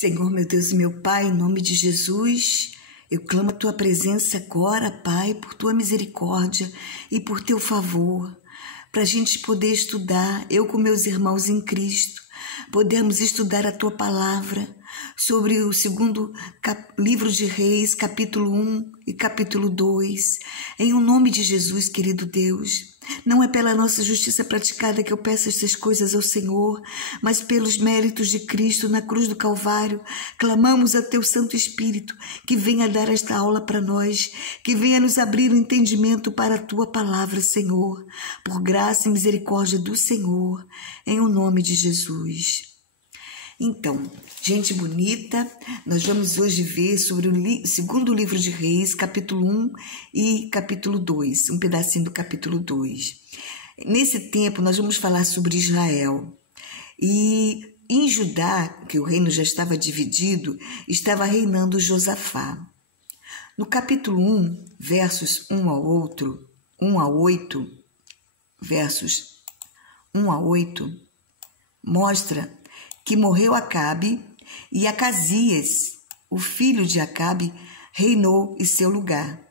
Senhor, meu Deus e meu Pai, em nome de Jesus, eu clamo a Tua presença agora, Pai, por Tua misericórdia e por Teu favor, para a gente poder estudar, eu com meus irmãos em Cristo, podemos estudar a Tua palavra sobre o segundo livro de Reis, capítulo 1 e capítulo 2. Em o nome de Jesus, querido Deus, não é pela nossa justiça praticada que eu peço essas coisas ao Senhor, mas pelos méritos de Cristo na cruz do Calvário, clamamos a Teu Santo Espírito que venha dar esta aula para nós, que venha nos abrir o entendimento para a Tua palavra, Senhor, por graça e misericórdia do Senhor, em o nome de Jesus. Então, gente bonita, nós vamos hoje ver sobre o segundo livro de Reis, capítulo 1 e capítulo 2, um pedacinho do capítulo 2. Nesse tempo, nós vamos falar sobre Israel. E em Judá, que o reino já estava dividido, estava reinando Josafá. No capítulo 1, versos 1 a 8, versos 1 a 8, mostra que morreu Acabe e Acasias, o filho de Acabe, reinou em seu lugar.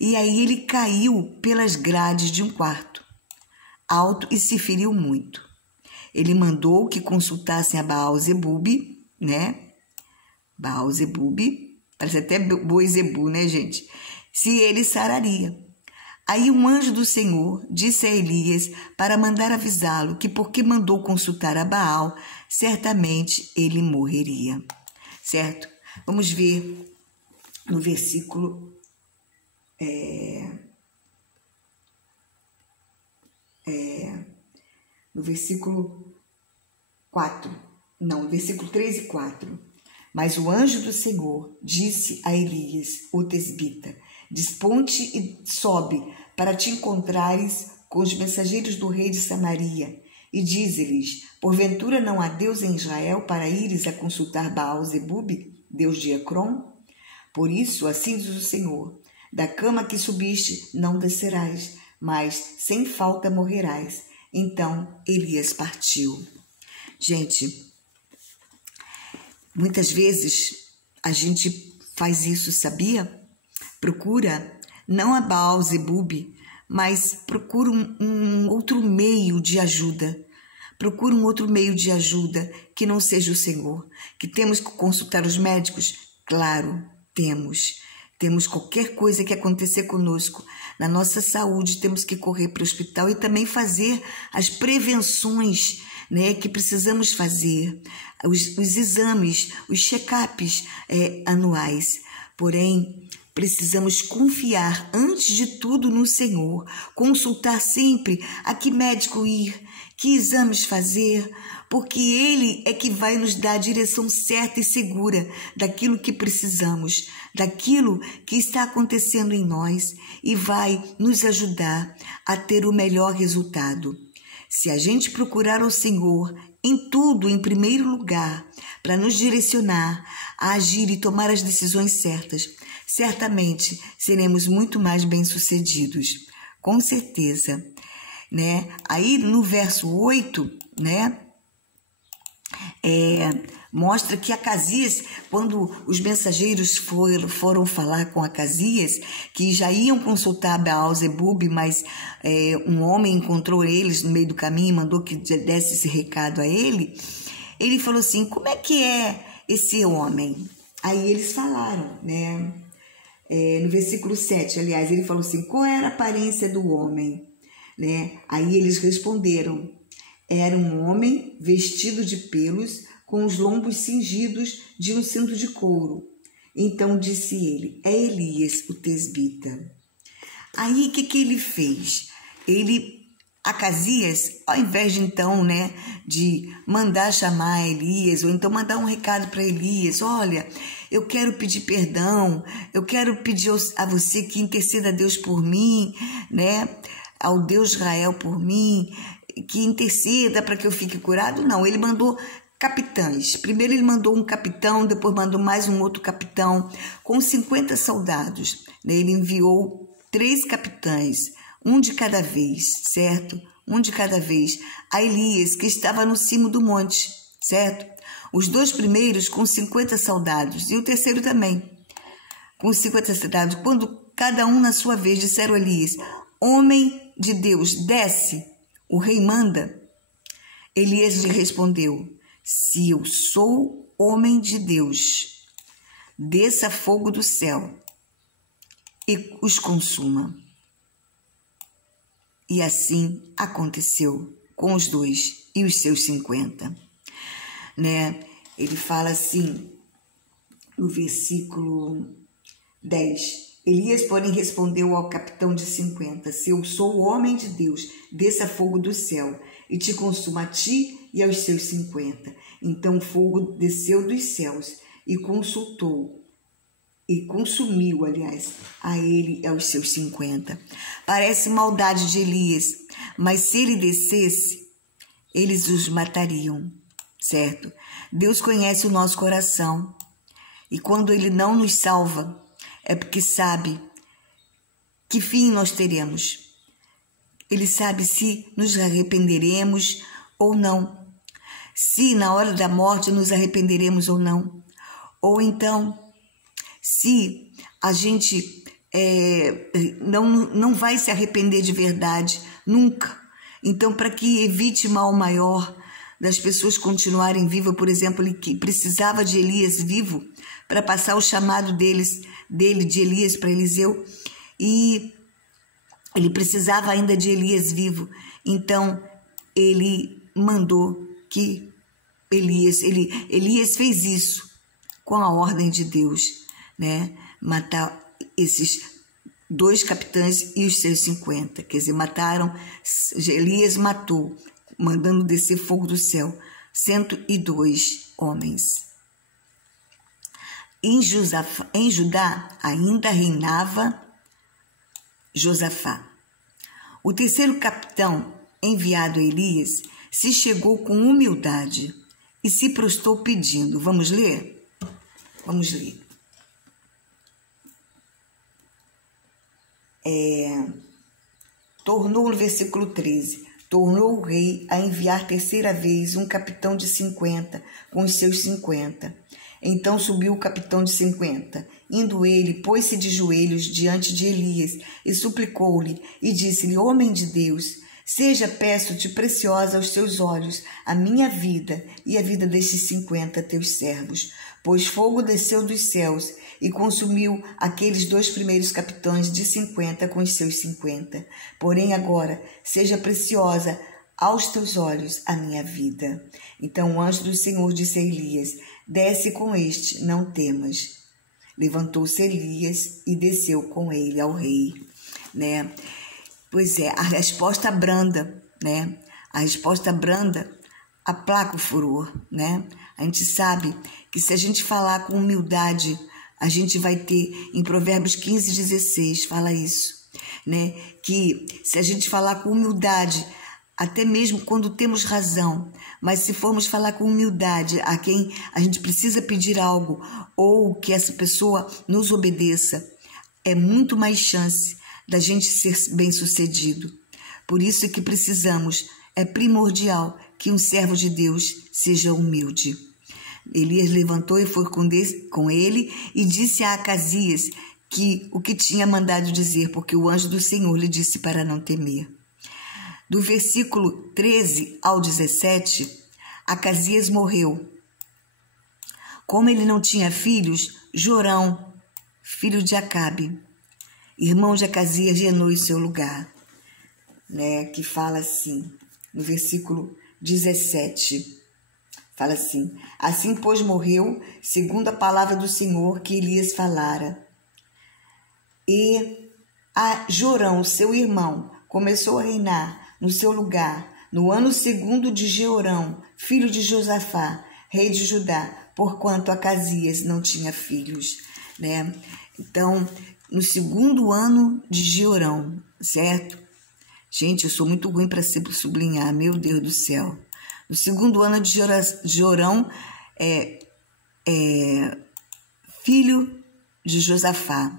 E aí ele caiu pelas grades de um quarto, alto, e se feriu muito. Ele mandou que consultassem a Baal-Zebub, né? Baal-Zebub, parece até Boi-Zebu, né, gente? Se ele sararia. Aí um anjo do Senhor disse a Elias para mandar avisá-lo que porque mandou consultar a Baal, certamente ele morreria. Certo? Vamos ver no versículo no versículo 4. Não, versículo 3 e 4. Mas o anjo do Senhor disse a Elias, o tesbita: desponte e sobe, para te encontrares com os mensageiros do rei de Samaria, e dize-lhes: porventura não há Deus em Israel para ires a consultar Baal-Zebub, Deus de Ecrom? Por isso, assim diz o Senhor: da cama que subiste não descerás, mas sem falta morrerás. Então Elias partiu. Gente, muitas vezes a gente faz isso, sabia? Procura não a Baal-Zebub, mas procura um outro meio de ajuda. Procura um outro meio de ajuda que não seja o Senhor. Que temos que consultar os médicos? Claro, temos. Temos qualquer coisa que acontecer conosco, na nossa saúde, temos que correr para o hospital e também fazer as prevenções, né, que precisamos fazer, os exames, os check-ups anuais. Porém, precisamos confiar antes de tudo no Senhor, consultar sempre a que médico ir, que exames fazer, porque Ele é que vai nos dar a direção certa e segura daquilo que precisamos, daquilo que está acontecendo em nós e vai nos ajudar a ter o melhor resultado. Se a gente procurar ao Senhor em tudo, em primeiro lugar, para nos direcionar a agir e tomar as decisões certas, certamente seremos muito mais bem-sucedidos, com certeza, né? Aí no verso 8, né, mostra que Acasias, quando os mensageiros foram falar com Acasias, que já iam consultar Baal-Zebub, mas um homem encontrou eles no meio do caminho e mandou que desse esse recado a ele, ele falou assim: como é que é esse homem? Aí eles falaram, né? No versículo 7, aliás, ele falou assim: qual era a aparência do homem? Né? Aí eles responderam: era um homem vestido de pelos, com os lombos cingidos de um cinto de couro. Então disse ele: é Elias, o tesbita. Aí o que ele fez? Acasias, ao invés de então, né, de mandar chamar Elias, ou então mandar um recado para Elias: olha, eu quero pedir perdão, eu quero pedir a você que interceda a Deus por mim, né, ao Deus Israel por mim, que interceda para que eu fique curado. Não, ele mandou capitães. Primeiro ele mandou um capitão, depois mandou mais um outro capitão, com 50 soldados. Ele enviou 3 capitães, um de cada vez, certo? Um de cada vez. A Elias, que estava no cimo do monte, certo? Os 2 primeiros com 50 soldados e o terceiro também com 50 soldados. Quando cada um na sua vez disseram a Elias: homem de Deus, desce, o rei manda. Elias lhe respondeu: se eu sou homem de Deus, desça fogo do céu e os consuma. E assim aconteceu com os 2 e os seus 50. Né? Ele fala assim, no versículo 10. Elias, porém, respondeu ao capitão de 50: se eu sou o homem de Deus, desça fogo do céu e te consuma a ti e aos seus 50. Então o fogo desceu dos céus e consumiu, a ele e aos seus 50. Parece maldade de Elias, mas se ele descesse, eles os matariam, certo? Deus conhece o nosso coração e quando ele não nos salva, é porque sabe que fim nós teremos. Ele sabe se nos arrependeremos ou não, se na hora da morte nos arrependeremos ou não, ou então se a gente não vai se arrepender de verdade, nunca. Então, para que evite mal maior das pessoas continuarem vivas, por exemplo, ele que precisava de Elias vivo para passar o chamado dele de Elias para Eliseu, e ele precisava ainda de Elias vivo. Então, ele mandou que Elias fez isso com a ordem de Deus, né? Matar esses 2 capitães e os seus 50. Quer dizer, Elias matou, mandando descer fogo do céu, 102 homens. Em Judá ainda reinava Josafá. O terceiro capitão enviado a Elias se chegou com humildade e se prostrou pedindo. Vamos ler? Vamos ler. Tornou no versículo 13. Tornou o rei a enviar terceira vez um capitão de 50 com os seus 50. Então subiu o capitão de 50. Indo ele, pôs-se de joelhos diante de Elias e suplicou-lhe e disse-lhe: homem de Deus, seja, peço-te, preciosa aos teus olhos a minha vida e a vida destes 50 teus servos. Pois fogo desceu dos céus e consumiu aqueles 2 primeiros capitães de 50 com os seus 50. Porém agora seja preciosa aos teus olhos a minha vida. Então o anjo do Senhor disse a Elias: desce com este, não temas. Levantou-se Elias e desceu com ele ao rei, né? Pois é, a resposta branda, né? A resposta branda aplaca o furor, né? A gente sabe que se a gente falar com humildade, a gente vai ter, em Provérbios 15:16, fala isso, né? Que se a gente falar com humildade, até mesmo quando temos razão, mas se formos falar com humildade a quem a gente precisa pedir algo ou que essa pessoa nos obedeça, é muito mais chance da gente ser bem-sucedido. Por isso que precisamos, é primordial que um servo de Deus seja humilde. Elias levantou e foi com ele e disse a Acasias o que tinha mandado dizer, porque o anjo do Senhor lhe disse para não temer. Do versículo 13 ao 17, Acasias morreu. Como ele não tinha filhos, Jorão, filho de Acabe, irmão de Acasias, reinou em seu lugar, né? Que fala assim, no versículo 17, fala assim: assim, pois, morreu, segundo a palavra do Senhor que Elias falara. E a Jorão, seu irmão, começou a reinar no seu lugar, no ano 2º de Jeorão, filho de Josafá, rei de Judá, porquanto Acasias não tinha filhos, né? Então, no 2º ano de Jeorão, certo? Gente, eu sou muito ruim para sublinhar, meu Deus do céu. No 2º ano de Jeorão, filho de Josafá,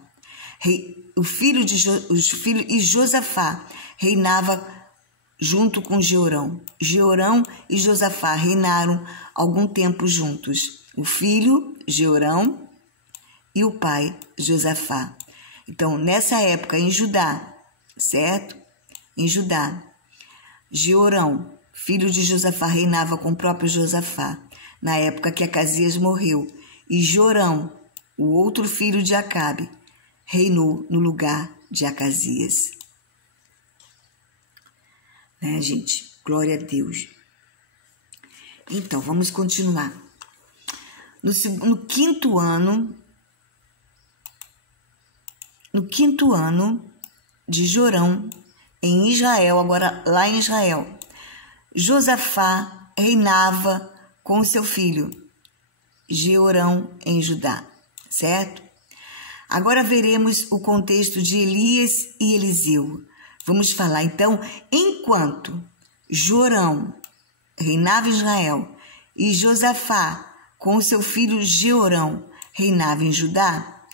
e Josafá reinava junto com Jeorão. Jeorão e Josafá reinaram algum tempo juntos. O filho, Jeorão, e o pai, Josafá. Então, nessa época, em Judá, certo? Em Judá, Jeorão, filho de Josafá, reinava com o próprio Josafá, na época que Acasias morreu. E Jorão, o outro filho de Acabe, reinou no lugar de Acasias. Né, gente? Glória a Deus. Então, vamos continuar. No quinto ano de Jorão, em Israel, agora lá em Israel, Josafá reinava com seu filho, Jeorão, em Judá, certo? Agora veremos o contexto de Elias e Eliseu. Vamos falar, então, enquanto Jorão reinava em Israel e Josafá, com seu filho Jeorão, reinava em Judá,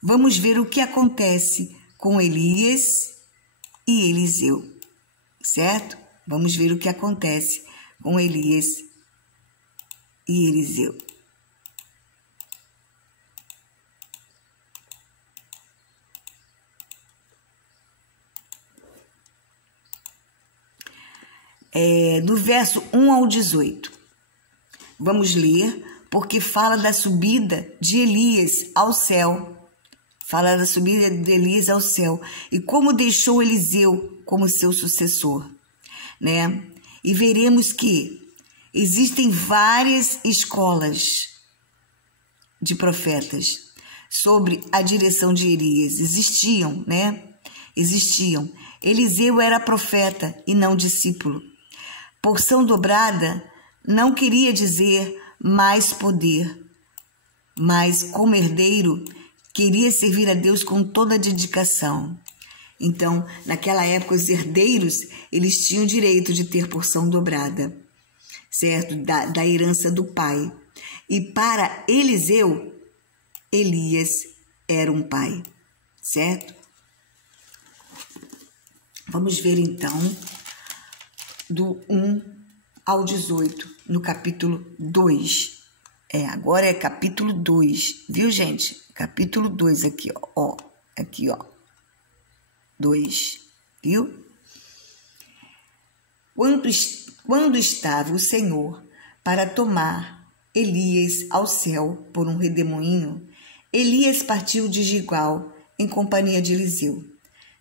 vamos ver o que acontece com Elias e Eliseu, certo? Vamos ver o que acontece com Elias e Eliseu. Do verso 1 ao 18. Vamos ler, porque fala da subida de Elias ao céu. Fala da subida de Elias ao céu e como deixou Eliseu como seu sucessor, né? E veremos que existem várias escolas de profetas sobre a direção de Elias. Existiam, né? Existiam. Eliseu era profeta e não discípulo. Porção dobrada não queria dizer mais poder, mas como herdeiro queria servir a Deus com toda a dedicação. Então, naquela época, os herdeiros, eles tinham direito de ter porção dobrada, certo? Da herança do pai. E para Eliseu, Elias era um pai, certo? Vamos ver, então, do 1 ao 18, no capítulo 2. Agora é capítulo 2, viu, gente? Capítulo 2 aqui, ó. Aqui, ó. 2, viu? Quando estava o Senhor para tomar Elias ao céu por um redemoinho, Elias partiu de Gilgal em companhia de Eliseu.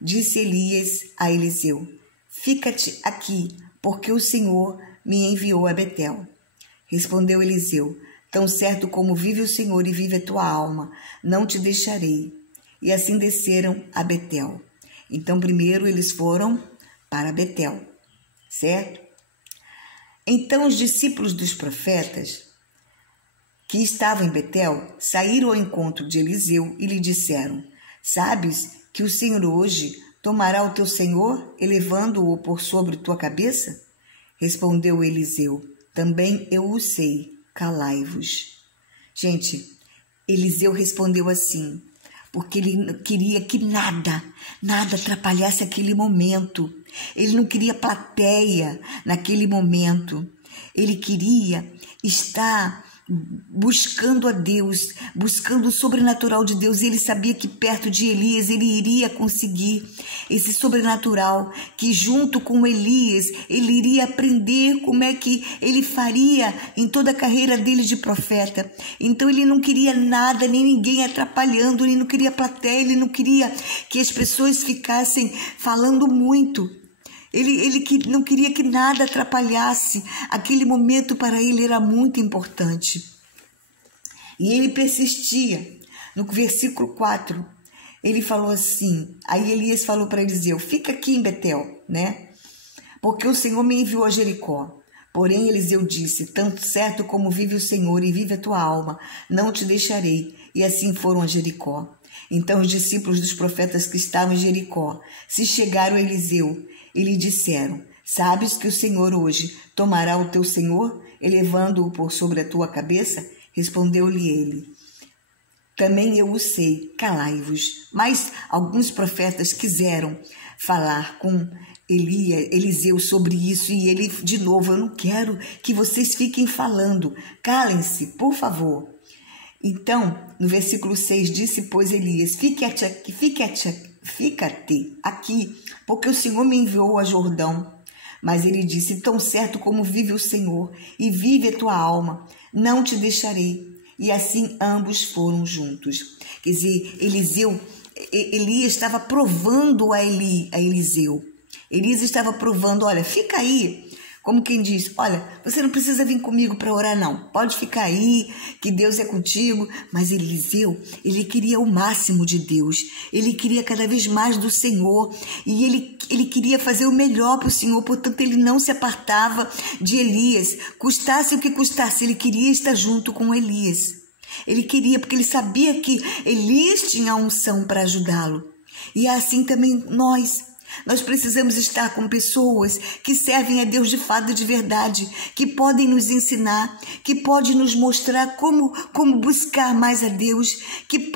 Disse Elias a Eliseu: fica-te aqui, porque o Senhor me enviou a Betel. Respondeu Eliseu: tão certo como vive o Senhor e vive a tua alma, não te deixarei. E assim desceram a Betel. Então, primeiro eles foram para Betel, certo? Então, os discípulos dos profetas que estavam em Betel saíram ao encontro de Eliseu e lhe disseram: sabes que o Senhor hoje tomará o teu senhor, elevando-o por sobre tua cabeça? Respondeu Eliseu: também eu o sei, calai-vos. Gente, Eliseu respondeu assim, porque ele não queria que nada atrapalhasse aquele momento. Ele não queria plateia naquele momento. Ele queria estar buscando a Deus, buscando o sobrenatural de Deus. E ele sabia que perto de Elias ele iria conseguir esse sobrenatural, que junto com Elias ele iria aprender como é que ele faria em toda a carreira dele de profeta. Então ele não queria nada, nem ninguém atrapalhando, ele não queria plateia, ele não queria que as pessoas ficassem falando muito. Ele não queria que nada atrapalhasse. Aquele momento para ele era muito importante. E ele persistia. No versículo 4, ele falou assim, aí Elias falou para Eliseu: fica aqui em Betel, né? Porque o Senhor me enviou a Jericó. Porém Eliseu disse: tanto certo como vive o Senhor e vive a tua alma, não te deixarei. E assim foram a Jericó. Então os discípulos dos profetas que estavam em Jericó se chegaram a Eliseu e lhe disseram: sabes que o Senhor hoje tomará o teu senhor, elevando-o por sobre a tua cabeça? Respondeu-lhe ele: também eu o sei, calai-vos. Mas alguns profetas quiseram falar com Eliseu sobre isso, e ele, de novo, eu não quero que vocês fiquem falando, calem-se, por favor. Então, no versículo 6, disse, pois, Elias, fica-te aqui, porque o Senhor me enviou a Jordão. Mas ele disse, tão certo como vive o Senhor, e vive a tua alma, não te deixarei. E assim ambos foram juntos. Quer dizer, Elias estava provando a Eliseu. Elias estava provando, olha, fica aí. Como quem diz, olha, você não precisa vir comigo para orar, não. Pode ficar aí, que Deus é contigo. Mas Eliseu, ele queria o máximo de Deus. Ele queria cada vez mais do Senhor. E ele queria fazer o melhor para o Senhor. Portanto, ele não se apartava de Elias. Custasse o que custasse, ele queria estar junto com Elias. Ele queria, porque ele sabia que Elias tinha a unção para ajudá-lo. E é assim também nós precisamos estar com pessoas que servem a Deus de fato e de verdade, que podem nos ensinar, que podem nos mostrar como buscar mais a Deus, que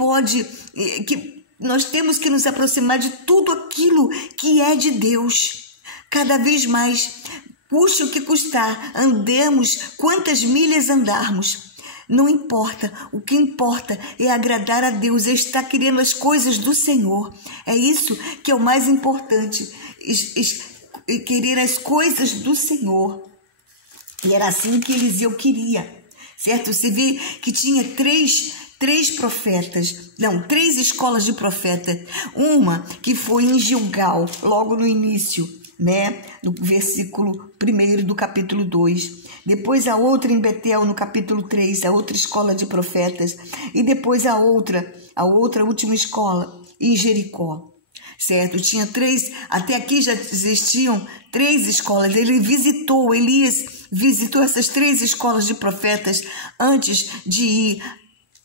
nós temos que nos aproximar de tudo aquilo que é de Deus. Cada vez mais, custe o que custar, andemos quantas milhas andarmos. Não importa, o que importa é agradar a Deus, é estar querendo as coisas do Senhor. É isso que é o mais importante, querer as coisas do Senhor. E era assim que Eliseu queria, certo? Você vê que tinha três escolas de profetas. Uma que foi em Gilgal, logo no início, né? No versículo 1 do capítulo 2. Depois a outra em Betel, no capítulo 3, a outra escola de profetas. E depois a outra última escola em Jericó. Certo? Tinha 3, até aqui já existiam 3 escolas. Elias visitou essas 3 escolas de profetas antes de ir.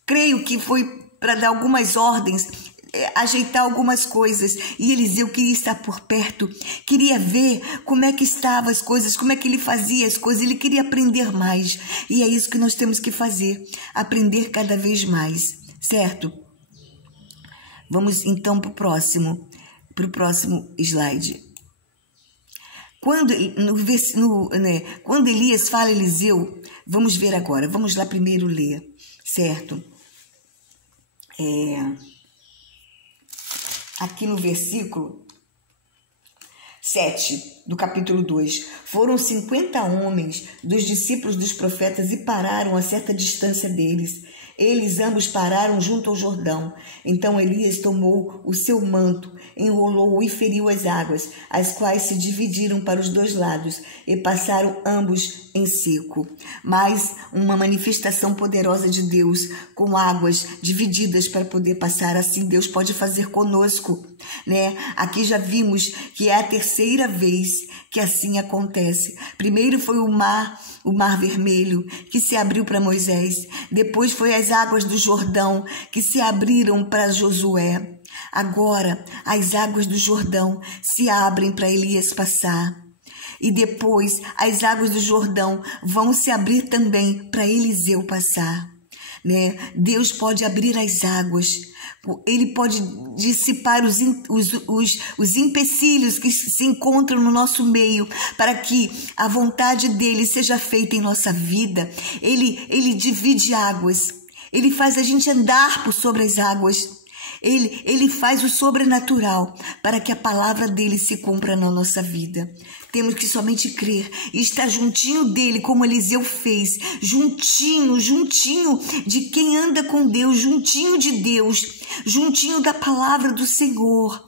Creio que foi para dar algumas ordens, ajeitar algumas coisas, e Eliseu queria estar por perto, queria ver como é que estavam as coisas, como é que ele fazia as coisas, ele queria aprender mais, e é isso que nós temos que fazer, aprender cada vez mais, certo? Vamos então para o próximo slide. Quando Elias fala a Eliseu, vamos ver agora, vamos lá primeiro ler, certo? Aqui no versículo 7 do capítulo 2, foram 50 homens dos discípulos dos profetas e pararam a certa distância deles. Eles ambos pararam junto ao Jordão. Então Elias tomou o seu manto, enrolou-o e feriu as águas, as quais se dividiram para os 2 lados e passaram ambos em seco. Mais uma manifestação poderosa de Deus, com águas divididas para poder passar. Assim Deus pode fazer conosco, né? Aqui já vimos que é a 3ª vez que assim acontece. Primeiro foi o mar Vermelho, que se abriu para Moisés. Depois foi as águas do Jordão, que se abriram para Josué. Agora, as águas do Jordão se abrem para Elias passar. E depois, as águas do Jordão vão se abrir também para Eliseu passar. Né? Deus pode abrir as águas. Ele pode dissipar os empecilhos que se encontram no nosso meio, para que a vontade dele seja feita em nossa vida. Ele divide águas, ele faz a gente andar por sobre as águas. Ele faz o sobrenatural para que a palavra dele se cumpra na nossa vida. Temos que somente crer e estar juntinho dele, como Eliseu fez, juntinho de quem anda com Deus, juntinho de Deus, juntinho da palavra do Senhor,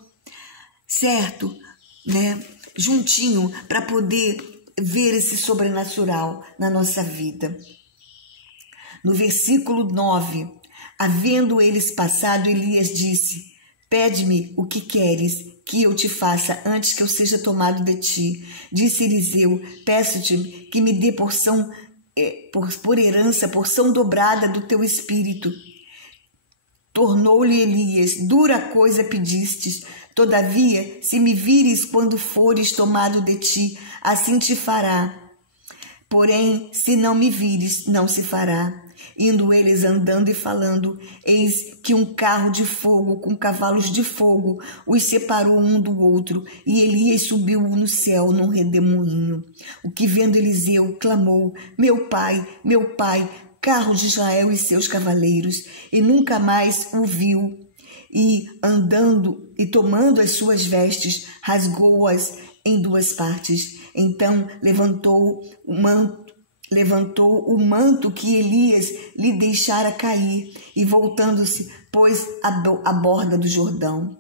certo? Né? Juntinho para poder ver esse sobrenatural na nossa vida. No versículo 9, havendo eles passado, Elias disse: pede-me o que queres que eu te faça antes que eu seja tomado de ti. Disse Eliseu: peço-te que me dê por herança, porção dobrada do teu espírito. Tornou-lhe Elias: dura coisa pedistes. Todavia, se me vires quando fores tomado de ti, assim te fará. Porém, se não me vires, não se fará. Indo eles andando e falando, eis que um carro de fogo com cavalos de fogo os separou um do outro, e Elias subiu no céu num redemoinho. O que vendo Eliseu clamou, meu pai, carro de Israel e seus cavaleiros, e nunca mais o viu. E andando e tomando as suas vestes, rasgou-as em duas partes. Então levantou o manto que Elias lhe deixara cair, e voltando-se, pôs à borda do Jordão.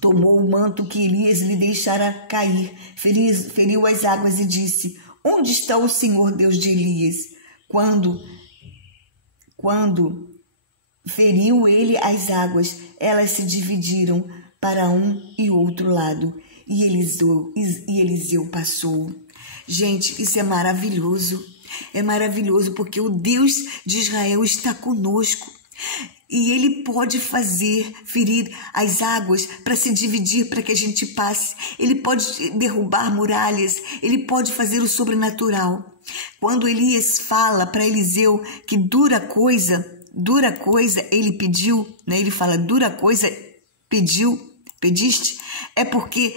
Tomou o manto que Elias lhe deixara cair, feriu as águas e disse, onde está o Senhor Deus de Elias? Quando feriu ele as águas, elas se dividiram para um e outro lado, e Eliseu passou. Gente, isso é maravilhoso. É maravilhoso porque o Deus de Israel está conosco. E Ele pode ferir as águas para se dividir, para que a gente passe. Ele pode derrubar muralhas. Ele pode fazer o sobrenatural. Quando Elias fala para Eliseu que dura coisa ele pediu, né? Ele fala, dura coisa pediste, é porque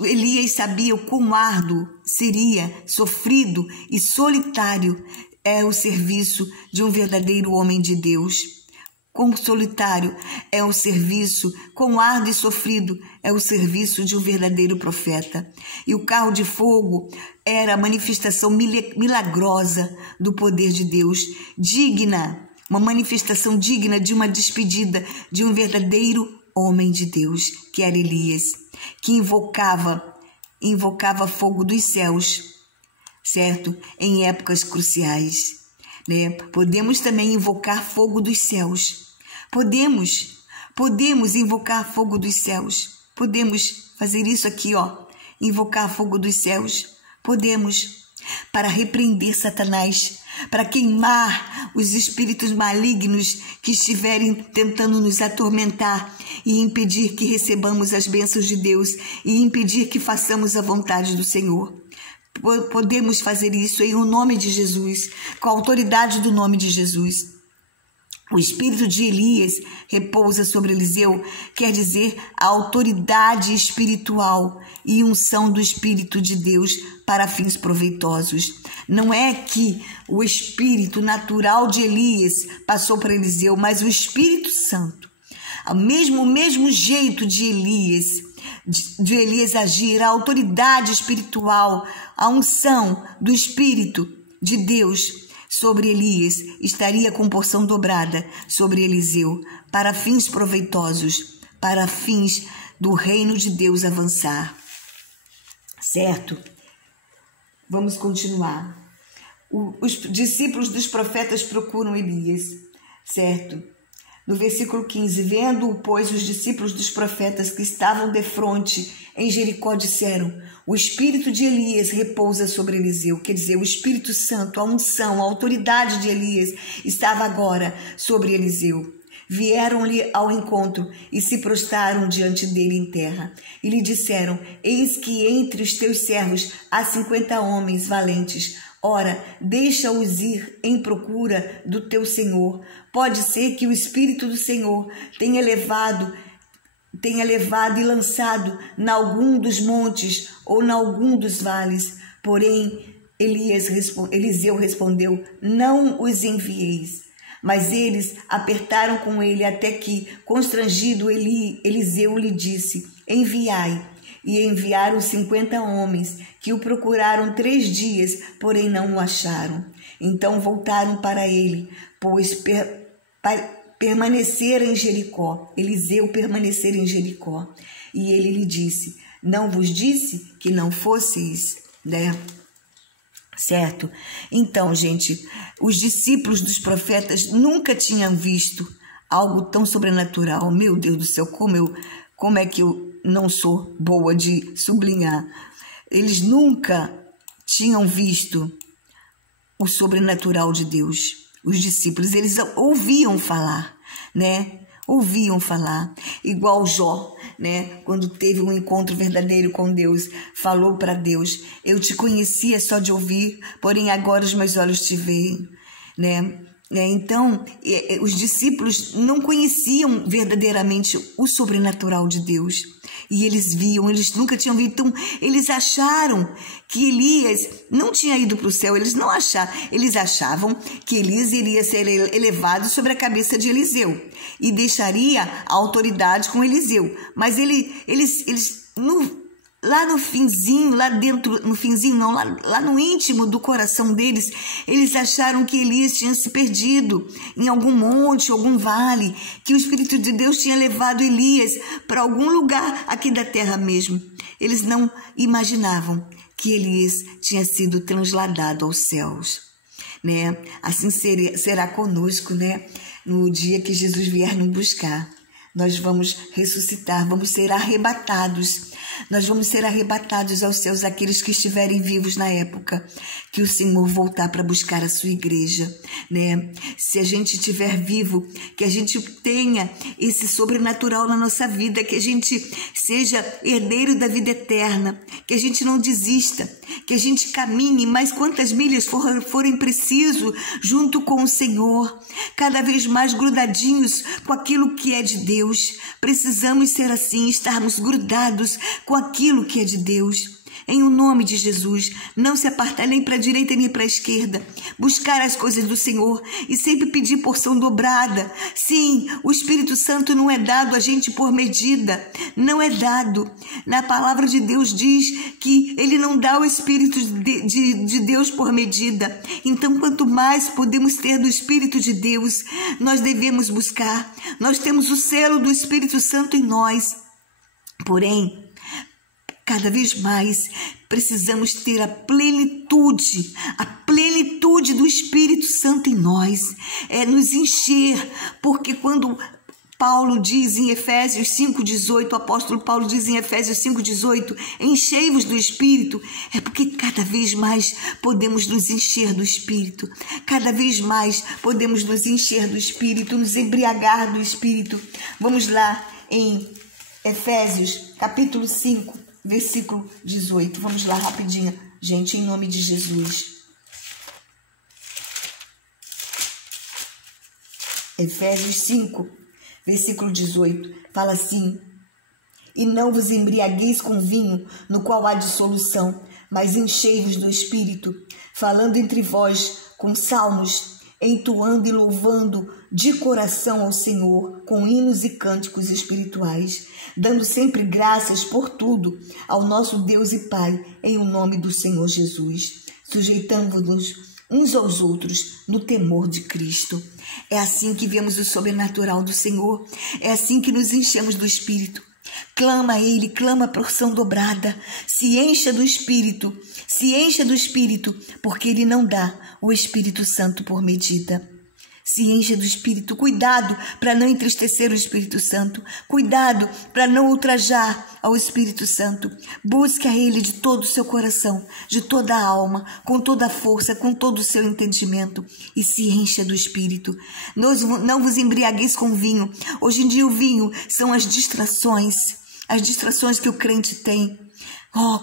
Elias sabia o quão árduo seria, sofrido e solitário é o serviço de um verdadeiro homem de Deus. Quão solitário é o serviço, quão árduo e sofrido é o serviço de um verdadeiro profeta. E o carro de fogo era a manifestação milagrosa do poder de Deus, uma manifestação digna de uma despedida de um verdadeiro homem de Deus, que era Elias, que invocava fogo dos céus, certo? Em épocas cruciais, né? Podemos também invocar fogo dos céus. Podemos invocar fogo dos céus. Podemos fazer isso aqui, ó, invocar fogo dos céus. Podemos, para repreender Satanás, para queimar os espíritos malignos que estiverem tentando nos atormentar e impedir que recebamos as bênçãos de Deus e impedir que façamos a vontade do Senhor. Podemos fazer isso em nome de Jesus, com a autoridade do nome de Jesus. O espírito de Elias repousa sobre Eliseu, quer dizer a autoridade espiritual e unção do Espírito de Deus para fins proveitosos. Não é que o espírito natural de Elias passou para Eliseu, mas o Espírito Santo. O mesmo jeito de Elias agir, a autoridade espiritual, a unção do Espírito de Deus sobre Elias estaria com porção dobrada sobre Eliseu, para fins proveitosos, para fins do reino de Deus avançar. Certo? Vamos continuar. Os discípulos dos profetas procuram Elias, certo? No versículo 15, vendo-o, pois, os discípulos dos profetas que estavam defronte em Jericó disseram, o espírito de Elias repousa sobre Eliseu. Quer dizer, o Espírito Santo, a unção, a autoridade de Elias estava agora sobre Eliseu. Vieram-lhe ao encontro e se prostraram diante dele em terra. E lhe disseram, eis que entre os teus servos há 50 homens valentes. Ora, deixa-os ir em procura do teu Senhor. Pode ser que o Espírito do Senhor tenha levado e lançado nalgum dos montes ou nalgum dos vales. Porém, Eliseu respondeu, não os envieis. Mas eles apertaram com ele até que, constrangido, Eliseu lhe disse, enviai. E enviaram 50 homens, que o procuraram 3 dias, porém não o acharam. Então voltaram para ele, pois permanecera em Jericó. Eliseu permanecera em Jericó. E ele lhe disse, não vos disse que não fosseis, né? Certo? Então, gente, os discípulos dos profetas nunca tinham visto algo tão sobrenatural. Meu Deus do céu, como é que eu não sou boa de sublinhar. Eles nunca tinham visto o sobrenatural de Deus. Os discípulos, eles ouviam falar, né? Ouviam falar. Igual Jó, né? Quando teve um encontro verdadeiro com Deus, falou para Deus, eu te conhecia só de ouvir, porém agora os meus olhos te veem. né? Então, os discípulos não conheciam verdadeiramente o sobrenatural de Deus. E eles viam, eles nunca tinham visto. Então, eles acharam que Elias não tinha ido para o céu. Eles não acharam. Eles achavam que Elias iria ser elevado sobre a cabeça de Eliseu e deixaria a autoridade com Eliseu. Mas lá no finzinho, lá dentro, no finzinho não, lá no íntimo do coração deles, eles acharam que Elias tinha se perdido em algum monte, algum vale, que o Espírito de Deus tinha levado Elias para algum lugar aqui da terra mesmo. Eles não imaginavam que Elias tinha sido transladado aos céus, né? Assim será conosco, né? No dia que Jesus vier nos buscar. Nós vamos ressuscitar, vamos ser arrebatados. Nós vamos ser arrebatados aos céus aqueles que estiverem vivos na época que o Senhor voltar para buscar a sua igreja, né? Se a gente estiver vivo, que a gente tenha esse sobrenatural na nossa vida, que a gente seja herdeiro da vida eterna, que a gente não desista, que a gente caminhe mais quantas milhas forem preciso junto com o Senhor, cada vez mais grudadinhos com aquilo que é de Deus. Precisamos ser assim, estarmos grudados com aquilo que é de Deus. Em o nome de Jesus, não se apartar nem para a direita nem para a esquerda. Buscar as coisas do Senhor e sempre pedir porção dobrada. Sim, o Espírito Santo não é dado a gente por medida. Não é dado. Na palavra de Deus diz que Ele não dá o Espírito de Deus por medida. Então, quanto mais podemos ter do Espírito de Deus, nós devemos buscar. Nós temos o selo do Espírito Santo em nós. Porém, cada vez mais precisamos ter a plenitude do Espírito Santo em nós, nos encher, porque quando Paulo diz em Efésios 5,18, o apóstolo Paulo diz em Efésios 5,18, enchei-vos do Espírito, é porque cada vez mais podemos nos encher do Espírito, cada vez mais podemos nos encher do Espírito, nos embriagar do Espírito. Vamos lá em Efésios capítulo 5, versículo 18. Vamos lá rapidinho, gente, em nome de Jesus. Efésios 5, versículo 18, fala assim: e não vos embriagueis com vinho, no qual há dissolução, mas enchei-vos do Espírito, falando entre vós com salmos, entoando e louvando de coração ao Senhor, com hinos e cânticos espirituais, dando sempre graças por tudo ao nosso Deus e Pai, em o nome do Senhor Jesus, sujeitando-nos uns aos outros no temor de Cristo. É assim que vemos o sobrenatural do Senhor, é assim que nos enchemos do Espírito. Clama a Ele, clama a porção dobrada, se encha do Espírito, porque Ele não dá o Espírito Santo por medida. Se encha do Espírito, cuidado para não entristecer o Espírito Santo, cuidado para não ultrajar ao Espírito Santo. Busque a Ele de todo o seu coração, de toda a alma, com toda a força, com todo o seu entendimento, e se encha do Espírito. Não vos embriagueis com vinho. Hoje em dia o vinho são as distrações que o crente tem.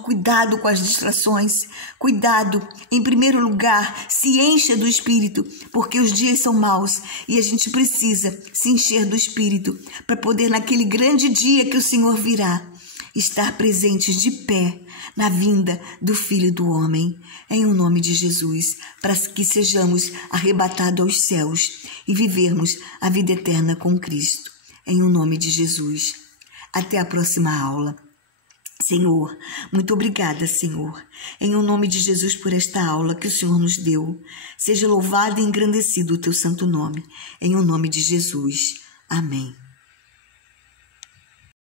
Cuidado com as distrações, cuidado. Em primeiro lugar, se encha do Espírito, porque os dias são maus e a gente precisa se encher do Espírito para poder, naquele grande dia que o Senhor virá, estar presentes de pé na vinda do Filho do Homem, em o nome de Jesus, para que sejamos arrebatados aos céus e vivermos a vida eterna com Cristo, em o nome de Jesus. Até a próxima aula. Senhor, muito obrigada, Senhor, em o nome de Jesus por esta aula que o Senhor nos deu. Seja louvado e engrandecido o teu santo nome, em o nome de Jesus. Amém.